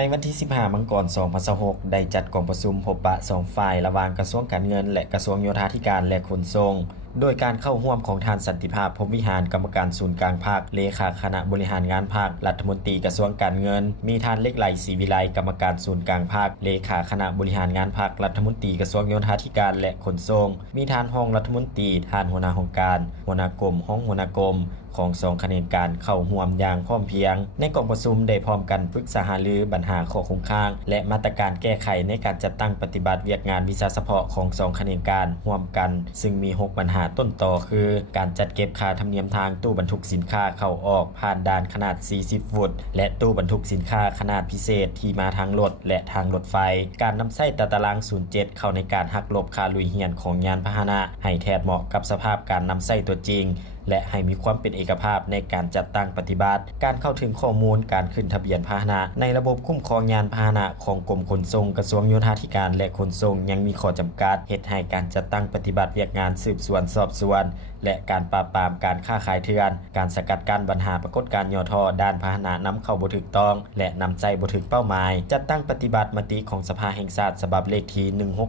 ในวันที่ 15 มังกร 2026 ได้จัดกองประชุมพบปะ2ฝ่ายระหว่างกระทรวงการเงินและกระทรวงโยธาธิการและขนส่งโดยการเข้าร่วมของท่านสันติภาพพรหมวิหารกรรมการศูนย์กลางภาคเลขาคณะบริหารงานภาครัฐมนตรีกระทรวงการเงินมีท่านเล็กไหลศรีวิไลกรรมการศูนย์กลางภาคเลขาคณะบริหารงานภาครัฐมนตรีกระทรวงโยธาธิการและขนส่งมีท่านรองรัฐมนตรีท่านหัวหน้าองค์การหัวหน้ากรมห้องหัวหน้ากรมของ2คะแนนการเข้าร่วมอย่างพร้อมเพรียงในกองประชุมได้พร้อมกันปรึกษาหารือปัญหาข้อคงค้างและมาตรการแก้ไขในการจัดตั้งปฏิบัติเวียกงานวิชาเฉพาะของ2คะแนนการร่วมกันซึ่งมี6ปัญหาต้นต่อคือการจัดเก็บค่าธรรมเนียมทางตู้บรรทุกสินค้าเข้าออกผ่านด่านขนาด40ฟุตและตู้บรรทุกสินค้าขนาดพิเศษที่มาทางรถและทางรถไฟการนำใช้ตาราง 07 เข้าในการหักลบค่าลุยเหียนของยานพาหนะให้แทนเหมาะกับสภาพการนำใช้ตัวจริงและให้มีความเป็นเอกภาพในการจัดตั้งปฏิบัติการเข้าถึงข้อมูลการขึ้นทะเบียนพาหนะในระบบคุ้มครองยานพาหนะของกรมขนส่งกระทรวงโยธาธิการและขนส่งยังมีข้อจำกัดเหตุให้การจัดตั้งปฏิบัติเวียกงานสืบสวนสอบสวนและการปราบปรามการค้าขายเถื่อนการสกัดกั้นปัญหาปรากฏการณ์ย่อท่อด้านพาหนะนำเข้าบ่ถูกต้องและนำใจบ่ถึงเป้าหมายจัดตั้งปฏิบัติมติของสภาแห่งชาติฉบับเลขที่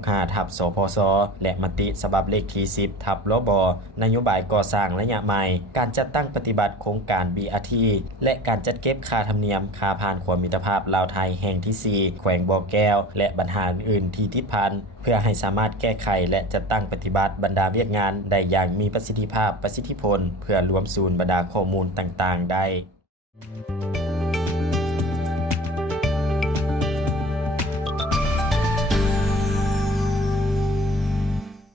165/สพสและมติฉบับเลขที่10/รบนโยบายก่อสร้างระยะใหม่การจัดตั้งปฏิบัติโครงการ BRT และการจัดเก็บค่าธรรมเนียมค่าผ่านความมิตรภาพลาวไทยแห่งที่4แขวงบ่อแก้วและปัญหาอื่นๆที่ติดพันเพื่อให้สามารถแก้ไขและจัดตั้งปฏิบัติบรรดาเวียกงานได้อย่างมีประสิทธิภาพประสิทธิผลเพื่อรวมศูนย์บรรดาข้อมูลต่างๆได้